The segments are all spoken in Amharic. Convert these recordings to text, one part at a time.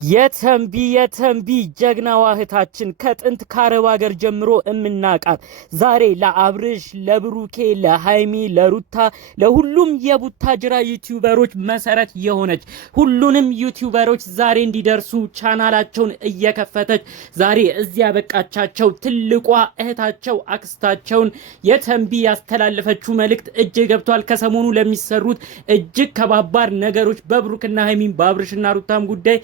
የተንቢ ጀግናዋ እህታችን ከጥንት ከአረብ ሀገር ጀምሮ እምናቃት ዛሬ ለአብርሽ፣ ለብሩኬ፣ ለሃይሚ፣ ለሩታ ለሁሉም የቡታጅራ ዩቲዩበሮች መሰረት የሆነች ሁሉንም ዩቲዩበሮች ዛሬ እንዲደርሱ ቻናላቸውን እየከፈተች ዛሬ እዚያ ያበቃቻቸው ትልቋ እህታቸው አክስታቸውን የተንቢ ያስተላለፈችው መልእክት እጅግ ገብቷል። ከሰሞኑ ለሚሰሩት እጅግ ከባባር ነገሮች በብሩክና ሃይሚን በአብርሽና ሩታም ጉዳይ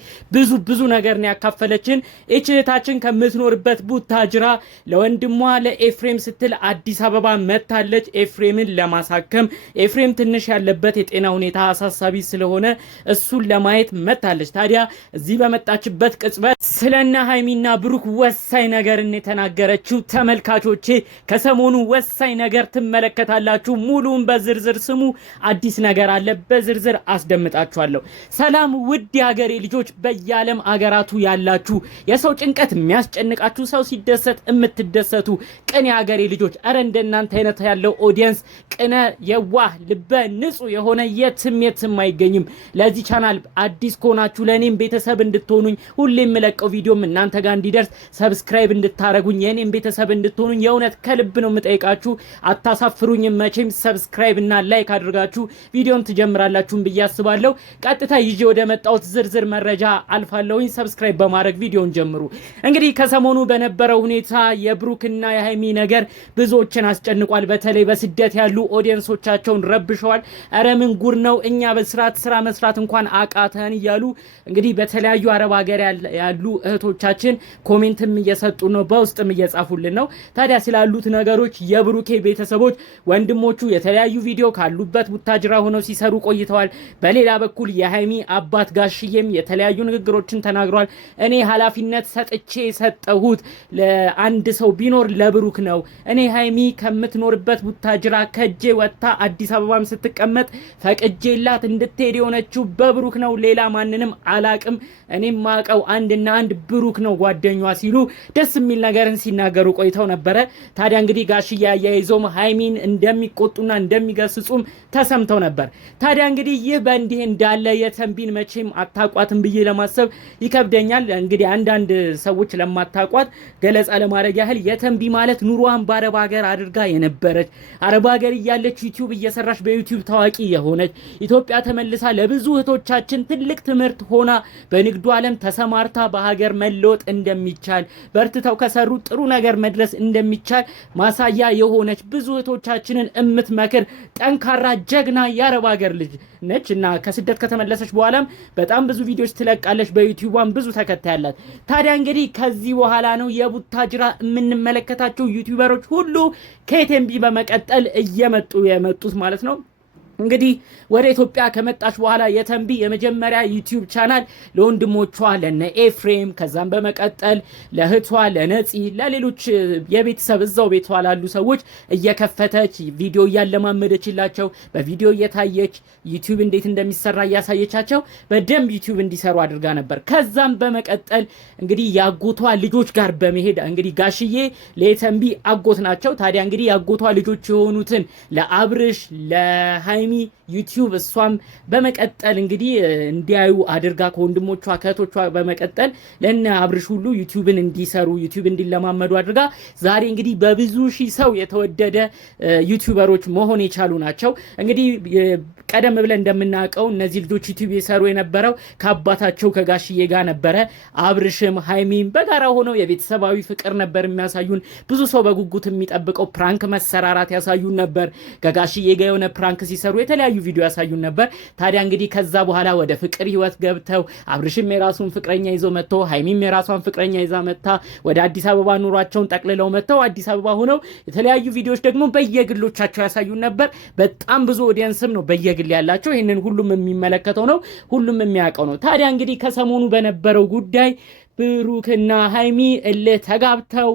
ብዙ ነገር ነው ያካፈለችን። እህታችን ከምትኖርበት ቡታጅራ ለወንድሟ ለኤፍሬም ስትል አዲስ አበባ መታለች። ኤፍሬምን ለማሳከም ኤፍሬም ትንሽ ያለበት የጤና ሁኔታ አሳሳቢ ስለሆነ እሱን ለማየት መታለች። ታዲያ እዚህ በመጣችበት ቅጽበት ስለና ሃይሚና ብሩክ ወሳኝ ነገር የተናገረችው ተመልካቾቼ ከሰሞኑ ወሳኝ ነገር ትመለከታላችሁ። ሙሉን በዝርዝር ስሙ። አዲስ ነገር አለ፣ በዝርዝር አስደምጣችኋለሁ። ሰላም ውድ የሀገሬ ልጆች በየዓለም አገራቱ ያላችሁ የሰው ጭንቀት የሚያስጨንቃችሁ ሰው ሲደሰት የምትደሰቱ ቅን የሀገሬ ልጆች፣ አረ እንደናንተ አይነት ያለው ኦዲየንስ ቅነ የዋህ ልበ ንጹህ የሆነ የትም አይገኝም። ለዚህ ቻናል አዲስ ከሆናችሁ ለኔም ቤተሰብ እንድትሆኑኝ ሁሌ የምለቀው ቪዲዮም እናንተ ጋር እንዲደርስ ሰብስክራይብ እንድታረጉኝ የኔም ቤተሰብ እንድትሆኑኝ የእውነት ከልብ ነው የምጠይቃችሁ። አታሳፍሩኝም መቼም። ሰብስክራይብ እና ላይክ አድርጋችሁ ቪዲዮን ትጀምራላችሁን ብዬ አስባለሁ። ቀጥታ ይዤ ወደ መጣሁት ዝርዝር መረጃ አልፋለሁኝ። ሰብስክራይብ በማድረግ ቪዲዮን ጀምሩ። እንግዲህ ከሰሞኑ በነበረው ሁኔታ የብሩክና የሃይሚ ነገር ብዙዎችን አስጨንቋል። በተለይ በስደት ያሉ ኦዲየንሶቻቸውን ረብሸዋል። አረ ምን ጉር ነው እኛ በስራት ስራ መስራት እንኳን አቃተን እያሉ እንግዲህ በተለያዩ አረብ ሀገር ያሉ እህቶቻችን ኮሜንትም እየሰጡ ነው፣ በውስጥም እየጻፉልን ነው። ታዲያ ስላሉት ነገሮች የብሩኬ ቤተሰቦች ወንድሞቹ የተለያዩ ቪዲዮ ካሉበት ቡታጅራ ሆነው ሲሰሩ ቆይተዋል። በሌላ በኩል የሃይሚ አባት ጋሽዬም የተለያዩ ንግግሮችን ተናግሯል። እኔ ኃላፊነት ሰጥቼ የሰጠሁት ለአንድ ሰው ቢኖር ለብሩክ ነው። እኔ ሃይሚ ከምትኖርበት ቡታጅራ ከጄ ወጥታ አዲስ አበባም ስትቀመጥ ፈቅጄላት እንድትሄድ የሆነችው በብሩክ ነው። ሌላ ማንንም አላቅም። እኔም ማቀው አንድና አንድ ብሩክ ነው ጓደኛዋ ሲሉ ደስ የሚል ነገርን ሲናገሩ ቆይተው ነበረ። ታዲያ እንግዲህ ጋሽዬ አያይዞም ሃይሚን እንደሚቆጡና እንደሚገስጹም ተሰምተው ነበር። ታዲያ እንግዲህ ይህ በእንዲህ እንዳለ የተንቢን መቼም አታቋትም ብዬ ለማሰብ ይከብደኛል። እንግዲህ አንዳንድ ሰዎች ለማታቋት ገለጻ ለማድረግ ያህል የተንቢ ማለት ኑሯን በአረብ ሀገር አድርጋ የነበረች አረብ ሀገር እያለች ዩቲዩብ እየሰራች በዩቲዩብ ታዋቂ የሆነች ኢትዮጵያ ተመልሳ ለብዙ እህቶቻችን ትልቅ ትምህርት ሆና በንግዱ ዓለም ተሰማርታ በሀገር መለወጥ እንደሚቻል በርትተው ከሰሩ ጥሩ ነገር መድረስ እንደሚቻል ማሳያ የሆነች ብዙ እህቶቻችንን እምትመክር ጠንካራ ጀግና የአረብ ሀገር ልጅ ነች እና ከስደት ከተመለሰች በኋላም በጣም ብዙ ቪዲዮዎች ትለቃለች። በዩቲዩብም ብዙ ተከታይ አላት። ታዲያ እንግዲህ ከዚህ በኋላ ነው የቡታጅራ የምንመለከታቸው ዩቲዩበሮች ሁሉ ከቴንቢ በመቀጠል የመጡት ማለት ነው። እንግዲህ ወደ ኢትዮጵያ ከመጣች በኋላ የተንቢ የመጀመሪያ ዩቲዩብ ቻናል ለወንድሞቿ ለነ ኤፍሬም ከዛም በመቀጠል ለእህቷ ለነፂ ለሌሎች የቤተሰብ እዛው ቤቷ ላሉ ሰዎች እየከፈተች ቪዲዮ እያለማመደችላቸው በቪዲዮ እየታየች ዩቲዩብ እንዴት እንደሚሰራ እያሳየቻቸው በደንብ ዩቲዩብ እንዲሰሩ አድርጋ ነበር። ከዛም በመቀጠል እንግዲህ ያጎቷ ልጆች ጋር በመሄድ እንግዲህ ጋሽዬ ለተንቢ አጎት ናቸው። ታዲያ እንግዲህ ያጎቷ ልጆች የሆኑትን ለአብርሽ ለሃይሚ ዩቲዩብ እሷም በመቀጠል እንግዲህ እንዲያዩ አድርጋ ከወንድሞቿ ከእህቶቿ በመቀጠል ለነ አብርሽ ሁሉ ዩቲዩብን እንዲሰሩ ዩቲዩብ እንዲለማመዱ አድርጋ ዛሬ እንግዲህ በብዙ ሺህ ሰው የተወደደ ዩቲዩበሮች መሆን የቻሉ ናቸው። እንግዲህ ቀደም ብለን እንደምናውቀው እነዚህ ልጆች ዩቲዩብ የሰሩ የነበረው ከአባታቸው ከጋሽዬ ጋር ነበረ። አብርሽም ሃይሚም በጋራ ሆነው የቤተሰባዊ ፍቅር ነበር የሚያሳዩን። ብዙ ሰው በጉጉት የሚጠብቀው ፕራንክ መሰራራት ያሳዩን ነበር። ከጋሽዬ ጋር የሆነ ፕራንክ ሲሰሩ የተለያዩ ቪዲዮ ያሳዩን ነበር። ታዲያ እንግዲህ ከዛ በኋላ ወደ ፍቅር ህይወት ገብተው አብርሽም የራሱን ፍቅረኛ ይዞ መጥቶ ሃይሚም የራሷን ፍቅረኛ ይዛ መጥታ ወደ አዲስ አበባ ኑሯቸውን ጠቅልለው መጥተው አዲስ አበባ ሆነው የተለያዩ ቪዲዮዎች ደግሞ በየግሎቻቸው ያሳዩን ነበር። በጣም ብዙ ኦዲየንስም ነው በየግል ያላቸው። ይሄንን ሁሉም የሚመለከተው ነው፣ ሁሉም የሚያውቀው ነው። ታዲያ እንግዲህ ከሰሞኑ በነበረው ጉዳይ ብሩክና ሃይሚ እልህ ተጋብተው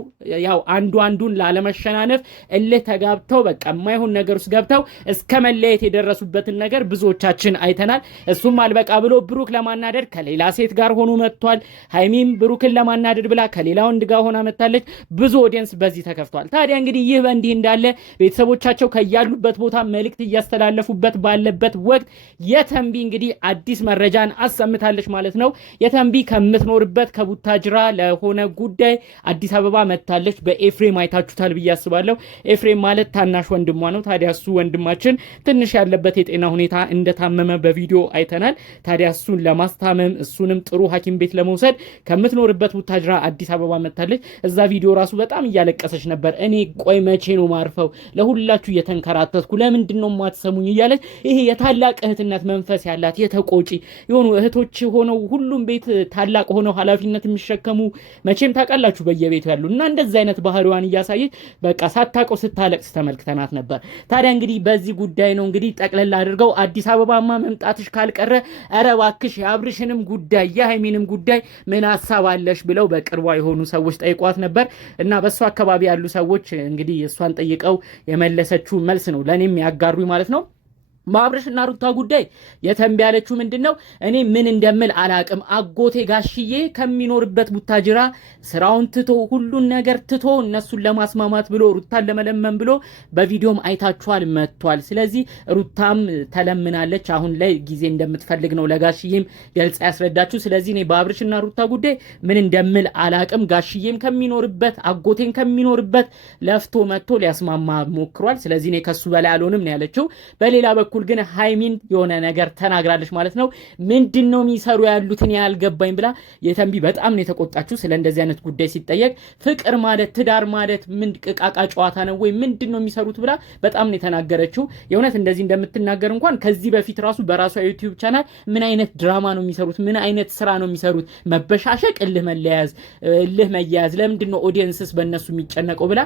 ያው አንዱን ላለመሸናነፍ እልህ ተጋብተው በቃ የማይሆን ነገር ውስጥ ገብተው እስከ መለየት የደረሱበትን ነገር ብዙዎቻችን አይተናል። እሱም አልበቃ ብሎ ብሩክ ለማናደድ ከሌላ ሴት ጋር ሆኖ መጥቷል። ሃይሚም ብሩክን ለማናደድ ብላ ከሌላ ወንድ ጋር ሆና መጣለች። ብዙ ኦዲየንስ በዚህ ተከፍቷል። ታዲያ እንግዲህ ይህ በእንዲህ እንዳለ ቤተሰቦቻቸው ከያሉበት ቦታ መልእክት እያስተላለፉበት ባለበት ወቅት የተንቢ እንግዲህ አዲስ መረጃን አሰምታለች ማለት ነው። የተንቢ ከምትኖርበት ከቡታጅራ ለሆነ ጉዳይ አዲስ አበባ መጥታለች። በኤፍሬም አይታችሁታል ብዬ አስባለሁ። ኤፍሬም ማለት ታናሽ ወንድሟ ነው። ታዲያ እሱ ወንድማችን ትንሽ ያለበት የጤና ሁኔታ እንደታመመ በቪዲዮ አይተናል። ታዲያ እሱን ለማስታመም እሱንም ጥሩ ሐኪም ቤት ለመውሰድ ከምትኖርበት ቡታጅራ አዲስ አበባ መጥታለች። እዛ ቪዲዮ ራሱ በጣም እያለቀሰች ነበር። እኔ ቆይ መቼ ነው ማርፈው? ለሁላችሁ እየተንከራተትኩ ለምንድን ነው የማትሰሙኝ? እያለች ይሄ የታላቅ እህትነት መንፈስ ያላት የተቆጪ የሆኑ እህቶች ሆነው ሁሉም ቤት ታላቅ ሆነው ኃላፊነት የሚሸከሙ መቼም ታውቃላችሁ በየቤቱ ያሉ እና እንደዚህ አይነት ባህሪዋን እያሳየች በቃ ሳታውቀው ስታለቅስ ተመልክተናት ነበር። ታዲያ እንግዲህ በዚህ ጉዳይ ነው እንግዲህ ጠቅለል አድርገው አዲስ አበባማ መምጣትሽ ካልቀረ ኧረ እባክሽ የአብርሽንም ጉዳይ የሃይሚንም ጉዳይ ምን ሀሳብ አለሽ ብለው በቅርቧ የሆኑ ሰዎች ጠይቋት ነበር እና በእሱ አካባቢ ያሉ ሰዎች እንግዲህ እሷን ጠይቀው የመለሰችው መልስ ነው ለእኔም ያጋሩ ማለት ነው። በአብርሽና ሩታ ጉዳይ የተንቢ ያለችው ምንድነው? እኔ ምን እንደምል አላቅም። አጎቴ ጋሽዬ ከሚኖርበት ቡታጅራ ስራውን ትቶ ሁሉን ነገር ትቶ እነሱን ለማስማማት ብሎ ሩታን ለመለመን ብሎ በቪዲዮም አይታችኋል መጥቷል። ስለዚህ ሩታም ተለምናለች። አሁን ላይ ጊዜ እንደምትፈልግ ነው ለጋሽዬም ገልጻ ያስረዳችሁ። ስለዚህ እኔ በአብርሽና ሩታ ጉዳይ ምን እንደምል አላቅም። ጋሽዬም ከሚኖርበት አጎቴን ከሚኖርበት ለፍቶ መጥቶ ሊያስማማ ሞክሯል። ስለዚህ እኔ ከሱ በላይ አልሆንም ነው ያለችው። በሌላ በኩል ግን ሃይሚን የሆነ ነገር ተናግራለች ማለት ነው። ምንድነው የሚሰሩ ያሉትን ያልገባኝ ብላ የተንቢ በጣም ነው የተቆጣችው። ስለ እንደዚህ አይነት ጉዳይ ሲጠየቅ ፍቅር ማለት ትዳር ማለት ምን ቅቃቃ ጨዋታ ነው ወይ ምንድነው የሚሰሩት ብላ በጣም ነው የተናገረችው። የእውነት እንደዚህ እንደምትናገር እንኳን ከዚህ በፊት ራሱ በራሷ ዩቲዩብ ቻናል ምን አይነት ድራማ ነው የሚሰሩት፣ ምን አይነት ስራ ነው የሚሰሩት፣ መበሻሸቅ፣ እልህ መያያዝ፣ ለምንድነው ኦዲየንስስ በእነሱ የሚጨነቀው ብላ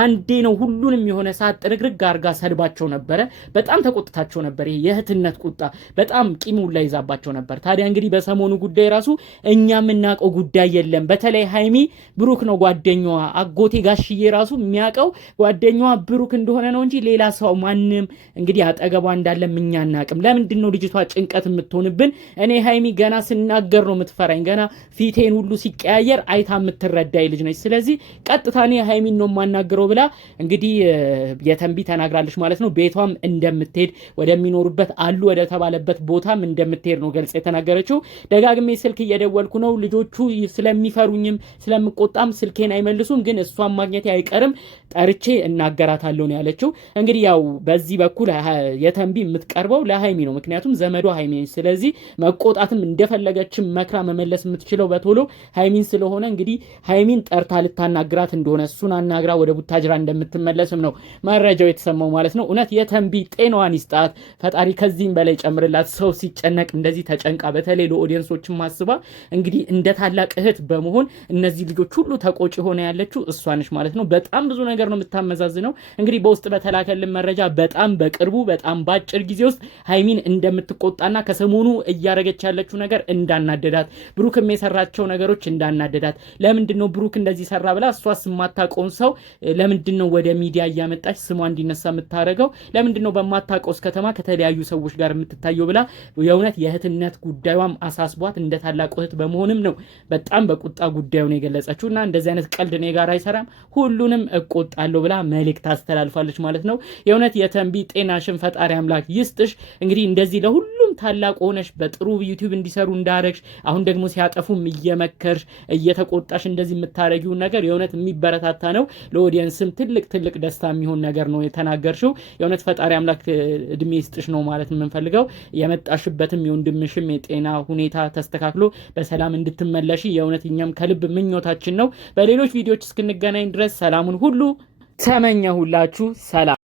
አንዴ ነው ሁሉንም የሆነ ሰዓት ጥርግርግ አርጋ ሰድባቸው ነበረ። በጣም ተቆጥታቸው ነበር። ይሄ የእህትነት ቁጣ በጣም ቂሙን ላይ ይዛባቸው ነበር። ታዲያ እንግዲህ በሰሞኑ ጉዳይ ራሱ እኛ የምናውቀው ጉዳይ የለም። በተለይ ሃይሚ ብሩክ ነው ጓደኛዋ። አጎቴ ጋሽዬ ራሱ የሚያውቀው ጓደኛዋ ብሩክ እንደሆነ ነው እንጂ ሌላ ሰው ማንም እንግዲህ አጠገቧ እንዳለ እኛ አናውቅም። ለምንድን ነው ልጅቷ ጭንቀት የምትሆንብን? እኔ ሃይሚ ገና ስናገር ነው የምትፈራኝ። ገና ፊቴን ሁሉ ሲቀያየር አይታ የምትረዳኝ ልጅ ነች። ስለዚህ ቀጥታ እኔ ሃይሚን ነው የማናገረው ብላ እንግዲህ የተንቢ ተናግራለች ማለት ነው። ቤቷም እንደምትሄድ ወደሚኖሩበት አሉ ወደ ተባለበት ቦታም እንደምትሄድ ነው ገልጻ የተናገረችው። ደጋግሜ ስልክ እየደወልኩ ነው፣ ልጆቹ ስለሚፈሩኝም ስለምቆጣም ስልኬን አይመልሱም፣ ግን እሷን ማግኘት አይቀርም፣ ጠርቼ እናገራታለሁ ነው ያለችው። እንግዲህ ያው በዚህ በኩል የተንቢ የምትቀርበው ለሃይሚ ነው፣ ምክንያቱም ዘመዷ ሃይሚ ነች። ስለዚህ መቆጣትም እንደፈለገችም መክራ መመለስ የምትችለው በቶሎ ሃይሚን ስለሆነ እንግዲህ ሃይሚን ጠርታ ልታናግራት እንደሆነ እሱን አናግራ ወደ ቡታጅራ እንደምትመለስም ነው መረጃው የተሰማው ማለት ነው። እውነት የተንቢ ጤናዋን ይስጣት ፈጣሪ፣ ከዚህም በላይ ጨምርላት። ሰው ሲጨነቅ እንደዚህ ተጨንቃ በተለይ ለኦዲየንሶችም ማስባ እንግዲህ እንደ ታላቅ እህት በመሆን እነዚህ ልጆች ሁሉ ተቆጪ ሆነ ያለችው እሷ ነች ማለት ነው። በጣም ብዙ ነገር ነው የምታመዛዝነው። እንግዲህ በውስጥ በተላከልን መረጃ በጣም በቅርቡ በጣም ባጭር ጊዜ ውስጥ ሃይሚን እንደምትቆጣና ከሰሞኑ እያረገች ያለችው ነገር እንዳናደዳት፣ ብሩክም የሰራቸው ነገሮች እንዳናደዳት፣ ለምንድን ነው ብሩክ እንደዚህ ሰራ ብላ እሷስ የማታውቀውን ሰው ለምንድን ነው ወደ ሚዲያ እያመጣች ስሟ እንዲነሳ የምታደርገው? ለምንድን ነው በማታውቀው ከተማ ከተለያዩ ሰዎች ጋር የምትታየው ብላ የእውነት የእህትነት ጉዳዩም አሳስቧት እንደ ታላቅ እህት በመሆንም ነው በጣም በቁጣ ጉዳዩን የገለጸችው። እና እንደዚህ አይነት ቀልድ እኔ ጋር አይሰራም፣ ሁሉንም እቆጣለሁ ብላ መልእክት አስተላልፋለች ማለት ነው። የእውነት የተንቢ ጤናሽን ፈጣሪ አምላክ ይስጥሽ። እንግዲህ እንደዚህ ለሁሉም ታላቅ ሆነሽ በጥሩ ዩቲዩብ እንዲሰሩ እንዳረግሽ፣ አሁን ደግሞ ሲያጠፉም እየመከርሽ እየተቆጣሽ እንደዚህ የምታረጊውን ነገር የእውነት የሚበረታታ ነው። ለኦዲየንስም ትልቅ ደስታ የሚሆን ነገር ነው የተናገርሽው። የእውነት ፈጣሪ አምላክ እድሜ ይስጥሽ ነው ማለት የምንፈልገው። የመጣሽበትም የወንድምሽም የጤና ሁኔታ ተስተካክሎ በሰላም እንድትመለሽ የእውነት እኛም ከልብ ምኞታችን ነው። በሌሎች ቪዲዮዎች እስክንገናኝ ድረስ ሰላሙን ሁሉ ተመኘሁላችሁ። ሰላም።